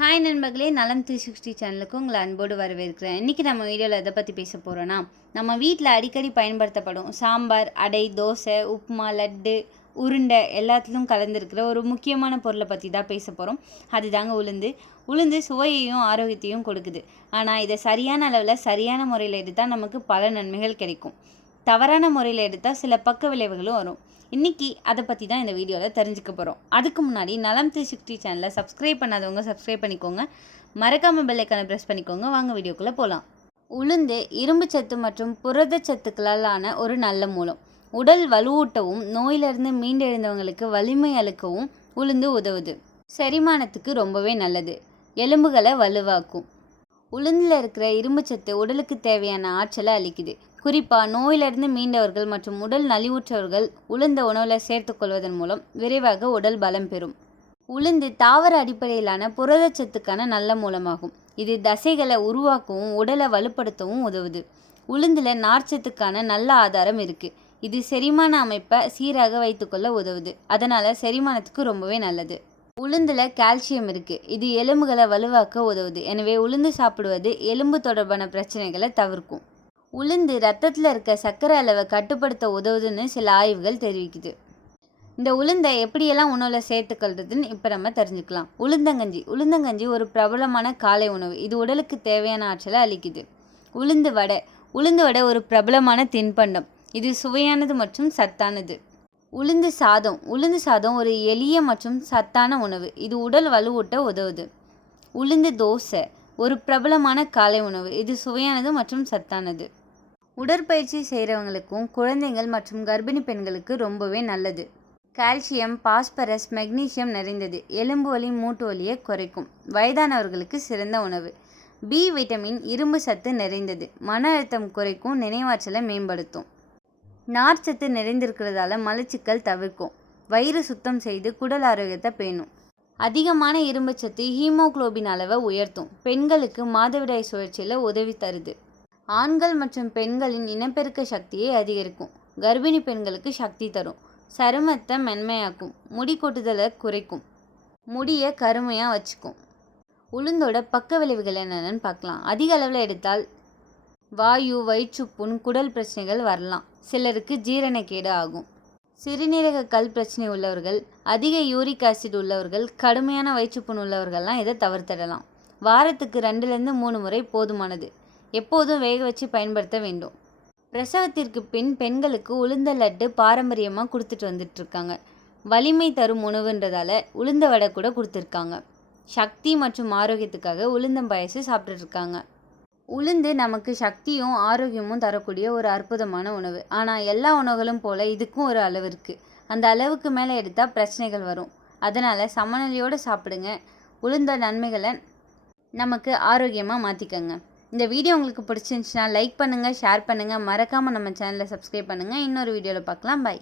Hi நண்பர்களே, நலம் 360 சேனலுக்கு உங்களை அன்போடு வரவேற்கிறேன். இன்றைக்கி நம்ம வீடியோவில் எதை பற்றி பேச போகிறோன்னா, நம்ம வீட்டில் அடிக்கடி பயன்படுத்தப்படும் சாம்பார், அடை, தோசை, உப்புமா, லட்டு, உருண்டை எல்லாத்துலேயும் கலந்துருக்கிற ஒரு முக்கியமான பொருளை பற்றி தான் பேச போகிறோம். அதுதாங்க உளுந்து. உளுந்து சுவையையும் ஆரோக்கியத்தையும் கொடுக்குது. ஆனால் இதை சரியான அளவில் சரியான முறையில் எடுத்தால் நமக்கு பல நன்மைகள் கிடைக்கும். தவறான முறையில் எடுத்தால் சில பக்க விளைவுகளும் வரும். இன்றைக்கி அதை பற்றி தான் இந்த வீடியோவில் தெரிஞ்சுக்க போகிறோம். அதுக்கு முன்னாடி நலம் 360 சேனலை சப்ஸ்கிரைப் பண்ணாதவங்க சப்ஸ்கிரைப் பண்ணிக்கோங்க. மறக்காமல் பெல் ஐக்கானை ப்ரெஸ் பண்ணிக்கோங்க. வாங்க வீடியோக்குள்ளே போகலாம். உளுந்து இரும்பு சத்து மற்றும் புரத சத்துக்களாலான ஒரு நல்ல மூலம். உடல் வலுவூட்டவும் நோயிலிருந்து மீண்டெழுந்தவங்களுக்கு வலிமை அளிக்கவும் உளுந்து உதவுது. செரிமானத்துக்கு ரொம்பவே நல்லது. எலும்புகளை வலுவாக்கும். உளுந்தில் இருக்கிற இரும்பு சத்து உடலுக்கு தேவையான ஆற்றலை அளிக்குது. குறிப்பாக நோயிலிருந்து மீண்டவர்கள் மற்றும் உடல் நலிவுற்றவர்கள் உளுந்த உணவில் சேர்த்து கொள்வதன் மூலம் விரைவாக உடல் பலம் பெறும். உளுந்து தாவர அடிப்படையிலான புரதச்சத்துக்கான நல்ல மூலமாகும். இது தசைகளை உருவாக்கவும் உடலை வலுப்படுத்தவும் உதவுது. உளுந்தில் நார்ச்சத்துக்கான நல்ல ஆதாரம் இருக்குது. இது செரிமான அமைப்பை சீராக வைத்துக்கொள்ள உதவுது. அதனால் செரிமானத்துக்கு ரொம்பவே நல்லது. உளுந்தில் கால்சியம் இருக்குது. இது எலும்புகளை வலுவாக்க உதவுது. எனவே உளுந்து சாப்பிடுவது எலும்பு தொடர்பான பிரச்சனைகளை தவிர்க்கும். உளுந்து ரத்தத்தில் இருக்க சர்க்கரை அளவை கட்டுப்படுத்த உதவுதுன்னு சில ஆய்வுகள் தெரிவிக்குது. இந்த உளுந்தை எப்படியெல்லாம் உணவில் சேர்த்துக்கொள்றதுன்னு இப்போ நம்ம தெரிஞ்சுக்கலாம். உளுந்தங்கஞ்சி ஒரு பிரபலமான காலை உணவு. இது உடலுக்கு தேவையான ஆற்றலை அளிக்குது. உளுந்து வடை ஒரு பிரபலமான தின்பண்டம். இது சுவையானது மற்றும் சத்தானது. உளுந்து சாதம் ஒரு எளிய மற்றும் சத்தான உணவு. இது உடல் வலுவூட்ட உதவுது. உளுந்து தோசை ஒரு பிரபலமான காலை உணவு. இது சுவையானது மற்றும் சத்தானது. உடற்பயிற்சி செய்கிறவங்களுக்கும் குழந்தைகள் மற்றும் கர்ப்பிணி பெண்களுக்கு ரொம்பவே நல்லது. கால்சியம், பாஸ்பரஸ், மெக்னீசியம் நிறைந்தது. எலும்பு வலி, மூட்டு வலியை குறைக்கும். வயதானவர்களுக்கு சிறந்த உணவு. பி விட்டமின், இரும்பு சத்து நிறைந்தது. மன அழுத்தம் குறைக்கும். நினைவாற்றலை மேம்படுத்தும். நார்ச்சத்து நிறைந்திருக்கிறதால மலச்சிக்கல் தவிர்க்கும். வயிறு சுத்தம் செய்து குடல் ஆரோக்கியத்தை பேணும். அதிகமான இரும்பு சத்து ஹீமோகுளோபின் அளவை உயர்த்தும். பெண்களுக்கு மாதவிடாய் சுழற்சியில் உதவி தருது. ஆண்கள் மற்றும் பெண்களின் இனப்பெருக்க சக்தியை அதிகரிக்கும். கர்ப்பிணி பெண்களுக்கு சக்தி தரும். சருமத்தை மென்மையாக்கும். முடி கொட்டுதலை குறைக்கும். முடியை கருமையாக வச்சுக்கும். உளுந்தோட பக்க விளைவுகள் என்னென்னு பார்க்கலாம். அதிக அளவில் எடுத்தால் வாயு, வயிற்றுப்புண், குடல் பிரச்சனைகள் வரலாம். சிலருக்கு ஜீரணக்கேடு ஆகும். சிறுநீரக கல் பிரச்சனை உள்ளவர்கள், அதிக யூரிக் ஆசிட் உள்ளவர்கள், கடுமையான வயிற்றுப்புண் உள்ளவர்கள்லாம் இதை தவிர்த்திடலாம். வாரத்துக்கு 2-3 முறை போதுமானது. எப்போதும் வேக வச்சு பயன்படுத்த வேண்டும். பிரசவத்திற்கு பின் பெண்களுக்கு உளுந்த லட்டு பாரம்பரியமாக கொடுத்துட்டு வந்துட்டுருக்காங்க. வலிமை தரும் உணவுன்றதால உளுந்த வடை கூட கொடுத்துருக்காங்க. சக்தி மற்றும் ஆரோக்கியத்துக்காக உளுந்தம் பாயசம் சாப்பிட்டுருக்காங்க. உளுந்து நமக்கு சக்தியும் ஆரோக்கியமும் தரக்கூடிய ஒரு அற்புதமான உணவு. ஆனால் எல்லா உணவுகளும் போல் இதுக்கும் ஒரு அளவு இருக்குது. அந்த அளவுக்கு மேலே எடுத்தால் பிரச்சனைகள் வரும். அதனால் சமநிலையோடு சாப்பிடுங்க. உளுந்த நன்மைகளை நமக்கு ஆரோக்கியமாக மாற்றிக்கங்க. இந்த வீடியோ உங்களுக்கு பிடிச்சிருந்துச்சுன்னா லைக் பண்ணுங்கள், ஷேர் பண்ணுங்கள். மறக்காமல் நம்ம சேனலை சப்ஸ்கிரைப் பண்ணுங்கள். இன்னொரு வீடியோவில் பார்க்கலாம். பை.